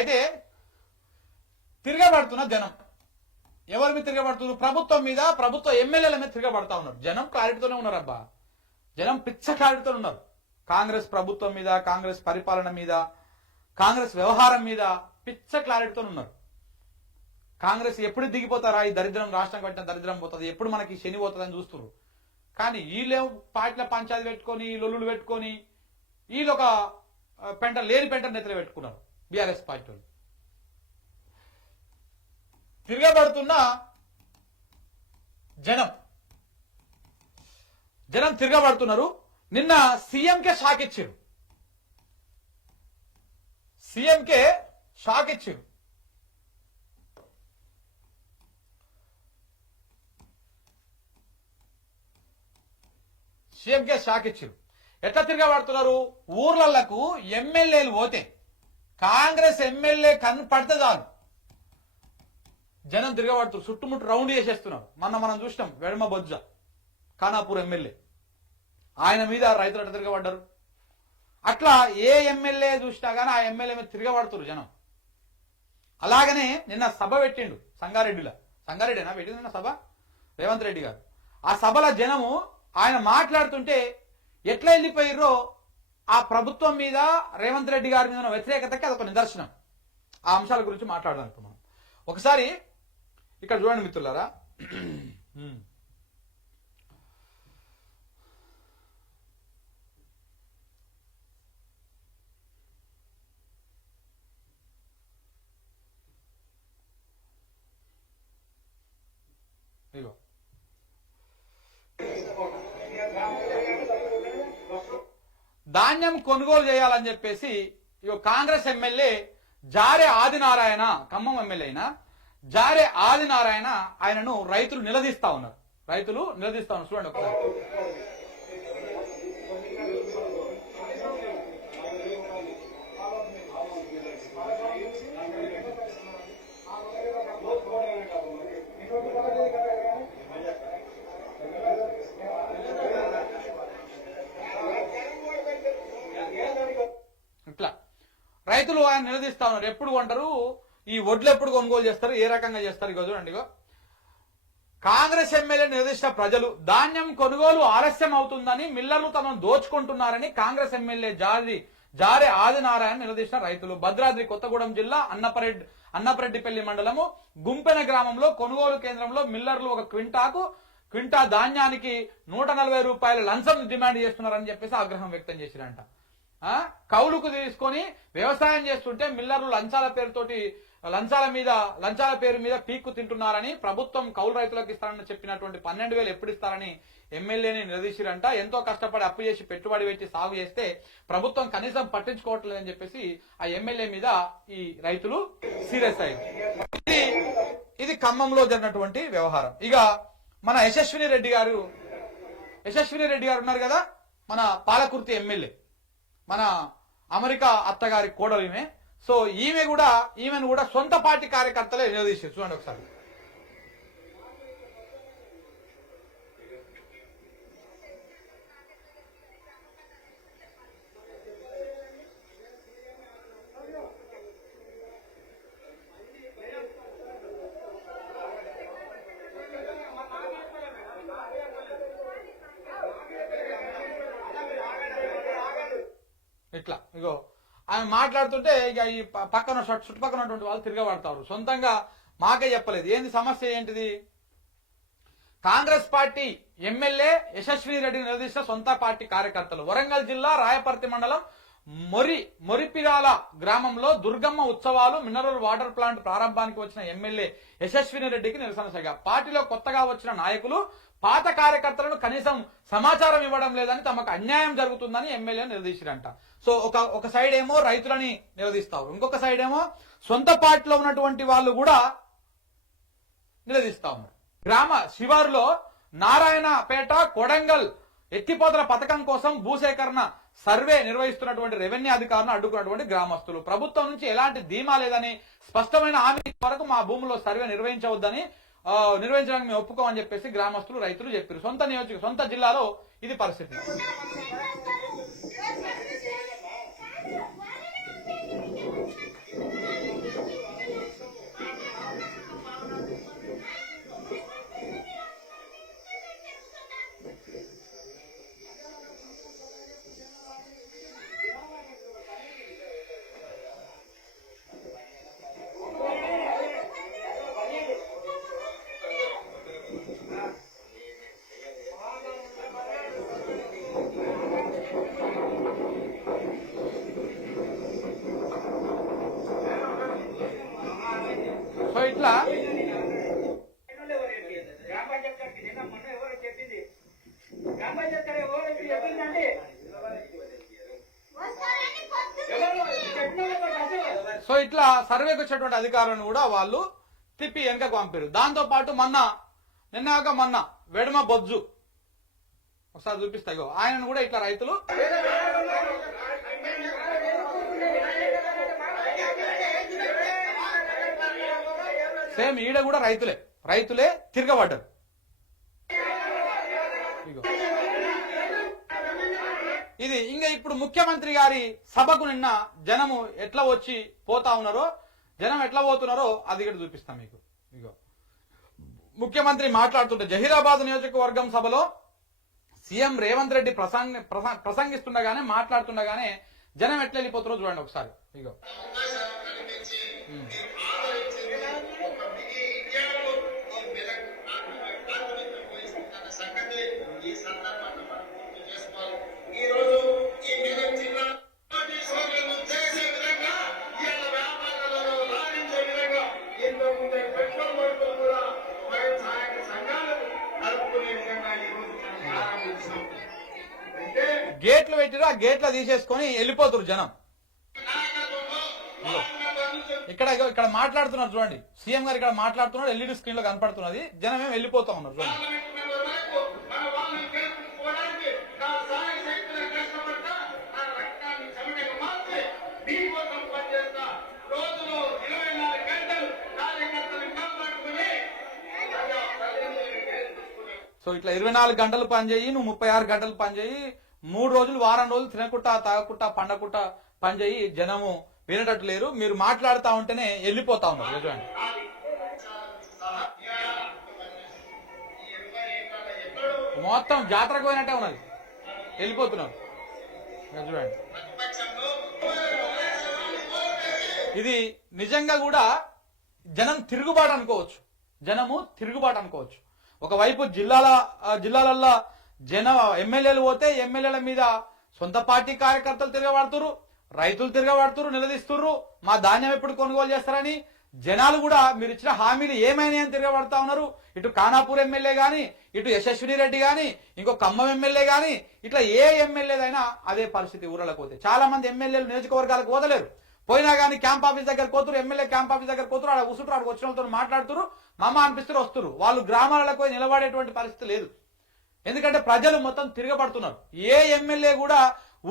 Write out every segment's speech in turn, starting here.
అయితే తిరగబడుతున్న జనం ఎవరి మీద తిరగబడుతున్నారు? ప్రభుత్వం మీద, ప్రభుత్వ ఎమ్మెల్యేల మీద తిరగబడతా ఉన్నారు. జనం క్లారిటీతోనే ఉన్నారు అబ్బా, జనం పిచ్చ క్లారిటీతో ఉన్నారు. కాంగ్రెస్ ప్రభుత్వం మీద, కాంగ్రెస్ పరిపాలన మీద, కాంగ్రెస్ వ్యవహారం మీద పిచ్చ క్లారిటీతో ఉన్నారు. కాంగ్రెస్ ఎప్పుడు దిగిపోతారా, ఈ దరిద్రం రాష్ట్రం కట్టిన దరిద్రం పోతుంది, ఎప్పుడు మనకి శని పోతుందని చూస్తున్నారు. కానీ వీళ్ళే పార్టీల పంచాయతీ పెట్టుకొని, లొల్లులు పెట్టుకొని, వీళ్ళు ఒక లేని పెంట నెత్తలు పెట్టుకున్నారు. బీఆర్ఎస్ పార్టీ వాళ్ళు తిరగబడుతున్న జనం తిరగబడుతున్నారు. నిన్న సీఎంకే షాక్ ఇచ్చారు. సీఎంకే షాక్ ఇచ్చారు. సీఎంకే షాక్ ఇచ్చారు. ఎట్లా తిరగబడుతున్నారు? ఊర్లకు ఎమ్మెల్యేలు పోతే, కాంగ్రెస్ ఎమ్మెల్యే కనపడితే చాలు జనం తిరగబడుతున్నారు. చుట్టుముట్టు రౌండ్ చేసేస్తున్నారు. మనం చూసినాం వెడమ బొజ్జ ఖానాపూర్ ఎమ్మెల్యే, ఆయన మీద రైతులు అట్లా తిరగబడ్డారు. అట్లా ఏ ఎమ్మెల్యే చూసినా కానీ ఆ ఎమ్మెల్యే మీద తిరగబడుతున్నారు జనం. అలాగనే నిన్న సభ పెట్టిండు సంగారెడ్డినా పెట్టింది నిన్న సభ రేవంత్ రెడ్డి గారు. ఆ సభలో జనము ఆయన మాట్లాడుతుంటే ఎట్లా వెళ్ళిపోయిర్రో ఆ ప్రభుత్వం మీద, రేవంత్ రెడ్డి గారి మీద వ్యతిరేకతకి అదొక నిదర్శనం. ఆ అంశాల గురించి మాట్లాడదాం ఇప్పుడు మనం. ఒకసారి ఇక్కడ చూడండి మిత్రులారా, ఇగో ధాన్యం కొనుగోలు చేయాలని చెప్పేసి ఇగో కాంగ్రెస్ ఎమ్మెల్యే జారే ఆదినారాయణ, ఖమ్మం ఎమ్మెల్యే అయినా జారే ఆదినారాయణ, ఆయనను రైతులు నిలదీస్తా ఉన్నారు. చూడండి ఒకసారి. ఇట్లా రైతులు ఆయన నిలదీస్తా ఉన్నారు. ఎప్పుడు కొంటారు, ఈ వడ్లు ఎప్పుడు కొనుగోలు చేస్తారు, ఏ రకంగా చేస్తారు? ఇగో చూడండి. కాంగ్రెస్ ఎమ్మెల్యే నిలదీసిన ప్రజలు ధాన్యం కొనుగోలు ఆలస్యం అవుతుందని, మిల్లర్లు తమను దోచుకుంటున్నారని కాంగ్రెస్ ఎమ్మెల్యే జారే ఆదినారాయణ నిలదీసిన రైతులు. భద్రాద్రి కొత్తగూడెం జిల్లా అన్నపరెడ్డిపల్లి మండలము గుంపెన గ్రామంలో కొనుగోలు కేంద్రంలో మిల్లర్లు ఒక క్వింటా ధాన్యానికి 140 రూపాయల లంచం డిమాండ్ చేస్తున్నారని చెప్పేసి ఆగ్రహం వ్యక్తం చేసిరంట. కౌలుకు తీసుకొని వ్యవసాయం చేస్తుంటే మిల్లర్లు లంచాల పేరు మీద పీక్కు తింటున్నారని, ప్రభుత్వం కౌలు రైతులకు ఇస్తారని చెప్పినటువంటి 12,000 ఎప్పుడు ఇస్తారని ఎమ్మెల్యేని నిలదీసిరంట. ఎంతో కష్టపడి అప్పు చేసి పెట్టుబడి పెట్టి సాగు చేస్తే ప్రభుత్వం కనీసం పట్టించుకోవట్లేదని చెప్పేసి ఆ ఎమ్మెల్యే మీద ఈ రైతులు సీరియస్ అయ్యారు. ఇది ఖమ్మంలో జరిగినటువంటి వ్యవహారం. ఇక మన యశస్విని రెడ్డి గారు ఉన్నారు కదా, మన పాలకుర్తి ఎమ్మెల్యే, మన అమెరికా అత్తగారి కోడలు ఈమె. సో ఈమెను కూడా సొంత పార్టీ కార్యకర్తలే నిలదీశారు. చూడండి ఒకసారి. ఇట్లా ఇగో ఆయన మాట్లాడుతుంటే ఇక ఈ చుట్టుపక్కల ఉన్నటువంటి వాళ్ళు తిరగబడతారు. సొంతంగా మాకే చెప్పలేదు. ఏంది సమస్య ఏంటిది? కాంగ్రెస్ పార్టీ ఎమ్మెల్యే యశస్విని రెడ్డిని నిలదీసిన సొంత పార్టీ కార్యకర్తలు. వరంగల్ జిల్లా రాయపర్తి మండలం మొరిపిరాల గ్రామంలో దుర్గమ్మ ఉత్సవాలు, మినరల్ వాటర్ ప్లాంట్ ప్రారంభానికి వచ్చిన ఎమ్మెల్యే యశస్విని రెడ్డికి నిరసన సగ. పార్టీలో కొత్తగా వచ్చిన నాయకులు పాత కార్యకర్తలను కనీసం సమాచారం ఇవ్వడం లేదని, తమకు అన్యాయం జరుగుతుందని ఎమ్మెల్యే నిలదీసిరంట. సో ఒక సైడ్ ఏమో రైతులని నిలదీస్తారు, ఇంకొక సైడ్ ఏమో సొంత పార్టీలో ఉన్నటువంటి వాళ్ళు కూడా నిలదీస్తా ఉన్నారు. గ్రామ శివారులో నారాయణపేట కొడంగల్ ఎత్తిపోతల పథకం కోసం భూసేకరణ సర్వే నిర్వహిస్తున్నటువంటి రెవెన్యూ అధికారులను అడ్డుకున్నటువంటి గ్రామస్తులు. ప్రభుత్వం నుంచి ఎలాంటి ధీమా లేదని, స్పష్టమైన హామీ వరకు మా భూములో సర్వే నిర్వహించడానికి మేము ఒప్పుకోమని చెప్పేసి గ్రామస్తులు రైతులు చెప్పారు. సొంత జిల్లాలో ఇది పరిస్థితి. ఇట్లా సర్వేకి వచ్చినటువంటి అధికారులను కూడా వాళ్ళు తిప్పి వెనకకు పంపారు. దాంతో పాటు మొన్న వెడమ బొజ్జు ఒకసారి చూపిస్తాయి, ఆయనను కూడా ఇట్లా రైతులు సేమ్ ఈడ కూడా రైతులే తిరగబడ్డారు. ఇది ఇంకా ఇప్పుడు ముఖ్యమంత్రి గారి సభకు నిన్న జనము ఎట్లా వచ్చి పోతా ఉన్నారో, జనం ఎట్లా పోతున్నారో అది ఇక్కడ చూపిస్తాం మీకు. ఇగో ముఖ్యమంత్రి మాట్లాడుతుంటే జహీరాబాద్ నియోజకవర్గం సభలో సీఎం రేవంత్ రెడ్డి ప్రసంగిస్తుండగానే మాట్లాడుతుండగానే జనం ఎట్లా వెళ్ళిపోతున్నారో చూడండి ఒకసారి. ఇగో గేట్లు పెట్టిరు, ఆ గేట్లు తీసేసుకొని వెళ్ళిపోతున్నారు జనం. ఇక్కడ మాట్లాడుతున్నారు చూడండి, సీఎం గారు ఇక్కడ మాట్లాడుతున్నారు, ఎల్ఈడి స్క్రీన్ లో కనపడుతున్నది, జనం ఏం వెళ్ళిపోతా ఉన్నారు చూడండి. సో ఇట్లా 24 గంటలు పనిచేయి, నువ్వు 36 గంటలు పనిచేయి, 3 రోజులు వారం రోజులు తినకుట్టా తాగకుట్టా పండకుట్టా పనిచేయి, జనము వినేటట్టు లేరు, మీరు మాట్లాడుతా ఉంటేనే వెళ్ళిపోతా ఉన్నారు. చూడండి మొత్తం జాతరకు పోయినట్టే ఉన్నది, వెళ్ళిపోతున్నారు. చూడండి ఇది నిజంగా కూడా జనము తిరుగుబాటు అనుకోవచ్చు. ఒకవైపు జిల్లాలల్లో ఎమ్మెల్యేలు పోతే ఎమ్మెల్యేల మీద సొంత పార్టీ కార్యకర్తలు తిరగబడుతున్నారు, రైతులు తిరగబడుతున్నారు, నిలదీస్తున్నారు, మా ధాన్యం ఎప్పుడు కొనుగోలు చేస్తారని. జనాలు కూడా మీరు ఇచ్చిన హామీలు ఏమైనాయని తిరగబడతా ఉన్నారు. ఇటు ఖానాపూర్ ఎమ్మెల్యే గాని, ఇటు యశస్విని రెడ్డి గాని, ఇంకో ఖమ్మం ఎమ్మెల్యే గాని, ఇట్లా ఏ ఎమ్మెల్యేదైనా అదే పరిస్థితి. ఊరలకు పోతే చాలా మంది ఎమ్మెల్యేలు నియోజకవర్గాలకు పోతలేరు, పోయినా కానీ క్యాంప్ ఆఫీస్ దగ్గర పోతురు, ఎమ్మెల్యే క్యాంప్ ఆఫీస్ దగ్గర పోతురు, ఆడ కూర్చుంటారు, ఆడ వచ్చిన వాళ్ళతో మాట్లాడుతున్నారు, మమ్మ అనిపిస్తారు, వస్తున్నారు. వాళ్ళు గ్రామాలకు పోయి నిలబడేటువంటి పరిస్థితి లేదు, ఎందుకంటే ప్రజలు మొత్తం తిరగబడుతున్నారు. ఏ ఎమ్మెల్యే కూడా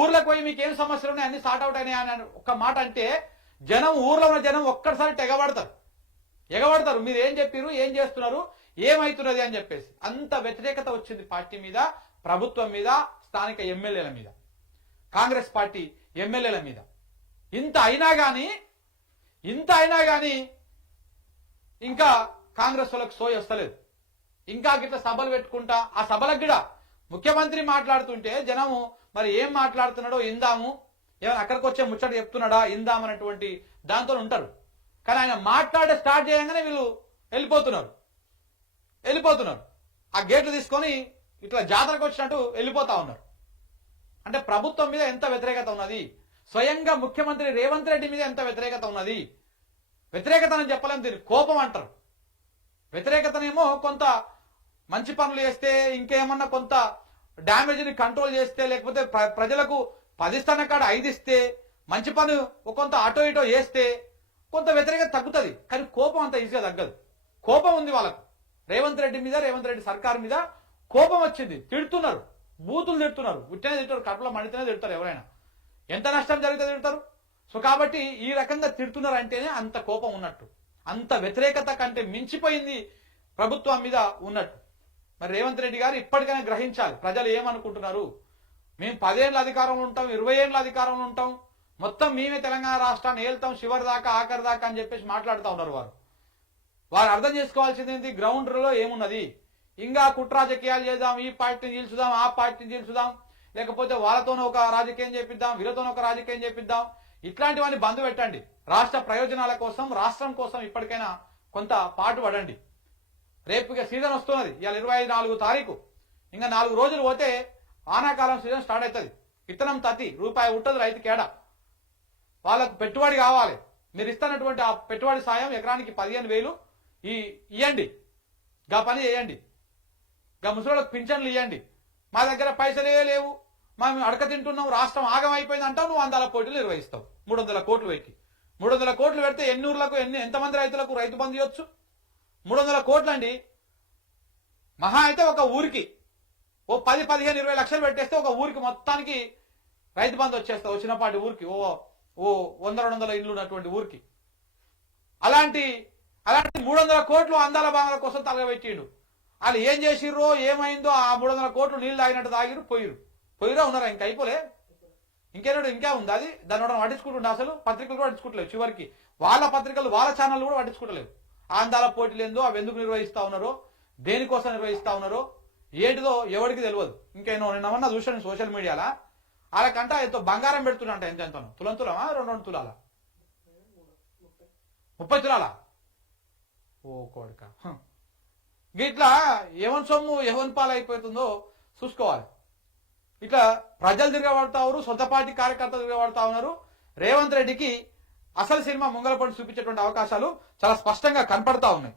ఊర్లకు పోయి మీకు ఏం సమస్యలు ఉన్నాయి అన్ని సార్ట్ అవుట్ అయినాయి అని ఒక్క మాట అంటే ఊర్లో ఉన్న జనం ఒక్కసారి ఎగబడతారు. మీరు ఏం చెప్పారు, ఏం చేస్తున్నారు, ఏమైతున్నది అని చెప్పేసి. అంత వ్యతిరేకత వచ్చింది పార్టీ మీద, ప్రభుత్వం మీద, స్థానిక ఎమ్మెల్యేల మీద, కాంగ్రెస్ పార్టీ ఎమ్మెల్యేల మీద. ఇంత అయినా గాని ఇంకా కాంగ్రెస్ వాళ్ళకి సోయి వస్తలేదు. ఇంకా గిట్ల సభలు పెట్టుకుంటా, ఆ సభలకు కూడా ముఖ్యమంత్రి మాట్లాడుతుంటే జనము మరి ఏం మాట్లాడుతున్నాడో ఇందాము, ఏమైనా అక్కడికి వచ్చే ముచ్చట చెప్తున్నాడా ఇందామన్నటువంటి దాంతో ఉంటారు. కానీ ఆయన మాట్లాడే స్టార్ట్ చేయగానే వీళ్ళు వెళ్ళిపోతున్నారు. ఆ గేట్లు తీసుకొని ఇట్లా జాతరకు వచ్చినట్టు వెళ్ళిపోతా ఉన్నారు. అంటే ప్రభుత్వం మీద ఎంత వ్యతిరేకత ఉన్నది, స్వయంగా ముఖ్యమంత్రి రేవంత్ రెడ్డి మీద ఎంత వ్యతిరేకత ఉన్నది. వ్యతిరేకత అని చెప్పలేము, దీన్ని కోపం అంటారు. వ్యతిరేకతనేమో కొంత మంచి పనులు చేస్తే, ఇంకేమన్నా కొంత డ్యామేజ్ని కంట్రోల్ చేస్తే, లేకపోతే ప్రజలకు 10 స్థాన కాడ 5 ఇస్తే, మంచి పని కొంత అటో ఇటో చేస్తే కొంత వ్యతిరేకత తగ్గుతుంది. కానీ కోపం అంత ఈజీగా తగ్గదు. కోపం ఉంది వాళ్ళకు, రేవంత్ రెడ్డి మీద, రేవంత్ రెడ్డి సర్కార్ మీద కోపం వచ్చింది. తిడుతున్నారు, బూతులు తిడుతున్నారు, ఉట్టినే తిడతారు, కడుపులో మండితేనే తిడతారు, ఎవరైనా ఎంత నష్టం జరిగితే తిడతారు. సో కాబట్టి ఈ రకంగా తిడుతున్నారు అంటేనే అంత కోపం ఉన్నట్టు, అంత వ్యతిరేకత కంటే మించిపోయింది ప్రభుత్వం మీద ఉన్నట్టు. మరి రేవంత్ రెడ్డి గారు ఇప్పటికైనా గ్రహించాలి, ప్రజలు ఏమనుకుంటున్నారు. మేము 10 ఏళ్ళ అధికారంలో ఉంటాం, 20 ఏళ్ళ అధికారంలో ఉంటాం, మొత్తం మేమే తెలంగాణ రాష్ట్రాన్ని ఏళ్తాం చివరి దాకా ఆఖరి దాకా అని చెప్పేసి మాట్లాడుతూ ఉన్నారు. వారు అర్థం చేసుకోవాల్సింది ఏంటి, గ్రౌండ్ లో ఏమున్నది. ఇంకా కుట్ర రాజకీయాలు చేద్దాం, ఈ పార్టీని చీల్చుదాం, ఆ పార్టీని చీల్చుదాం, లేకపోతే వాళ్ళతోనే ఒక రాజకీయం చేపిద్దాం, వీళ్ళతోనే ఒక రాజకీయం చేపిద్దాం, ఇట్లాంటివన్నీ బంద్ పెట్టండి. రాష్ట్ర ప్రయోజనాల కోసం, రాష్ట్రం కోసం ఇప్పటికైనా కొంత పాటు పడండి. రేపు సీజన్ వస్తున్నది, ఇవాళ 24 తారీఖు, ఇంకా 4 రోజులు పోతే ఆనాకాలం సీజన్ స్టార్ట్ అవుతుంది. విత్తనం తత్తి రూపాయి ఉంటుంది రైతుకి ఏడా. వాళ్ళకు పెట్టుబడి కావాలి, మీరు ఇస్తున్నటువంటి ఆ పెట్టుబడి సాయం ఎకరానికి 15,000 ఇవ్వండి, గా పని చేయండి, గా ముసలికి పింఛన్లు ఇవ్వండి. మా దగ్గర పైసలే లేవు, మేము అడక తింటున్నాం, రాష్ట్రం ఆగం అయిపోయింది అంటావు, నువ్వు 100 కోట్లు నిర్వహిస్తావు, 300 కోట్లు పెట్టి. 300 కోట్లు పెడితే ఎన్ని ఊర్లకు ఎంతమంది రైతులకు రైతు బంధు ఇవ్వచ్చు? 300 కోట్లు అండి. మహా అయితే ఒక ఊరికి ఓ 10, 15, 20 లక్షలు పెట్టేస్తే ఒక ఊరికి మొత్తానికి రైతు బంధు వచ్చేస్తా. వచ్చినపాటి ఊరికి ఓ 100-200 ఇండ్లు ఉన్నటువంటి ఊరికి. అలాంటి 300 కోట్లు అందాల బాంగల కోసం తలగబెట్టిండు. వాళ్ళు ఏం చేసిర్రో ఏమైందో ఆ 300 కోట్లు నీళ్లు తాగినట్టు తాగిరు పోయిరా ఉన్నారా? ఇంకా అయిపోలే, ఇంకా ఉంది అది. దాన్ని కూడా పట్టించుకుంటుండే. అసలు పత్రికలు కూడా పట్టించుకుంటలేవు. చివరికి వాళ్ళ పత్రికలు వాళ్ళ ఛానల్ కూడా పట్టించుకుంటలేవు. ఆందాల పోటీలు ఏందో, అవి ఎందుకు నిర్వహిస్తా ఉన్నారో, దేనికోసం నిర్వహిస్తా ఉన్నారో ఏంటిదో ఎవరికి తెలియదు. ఇంకేనో నిన్నమన్నా చూసాను సోషల్ మీడియాలో. వాళ్ళకంట ఎంతో బంగారం పెడుతున్నంట. ఎంతనో తులమా 2 తులాల 30 తులాల. ఓ కోడిక. ఇట్లా ఎవరి సొమ్ము ఎవరి పాలు అయిపోతుందో చూసుకోవాలి. ఇట్లా ప్రజలు తిరగబడతా ఉన్నారు, సొంత పార్టీ కార్యకర్తలు తిరగబడతా ఉన్నారు. రేవంత్ రెడ్డికి అసలు సినిమా ముంగలపడి చూపించేటువంటి అవకాశాలు చాలా స్పష్టంగా కనపడతా ఉన్నాయి.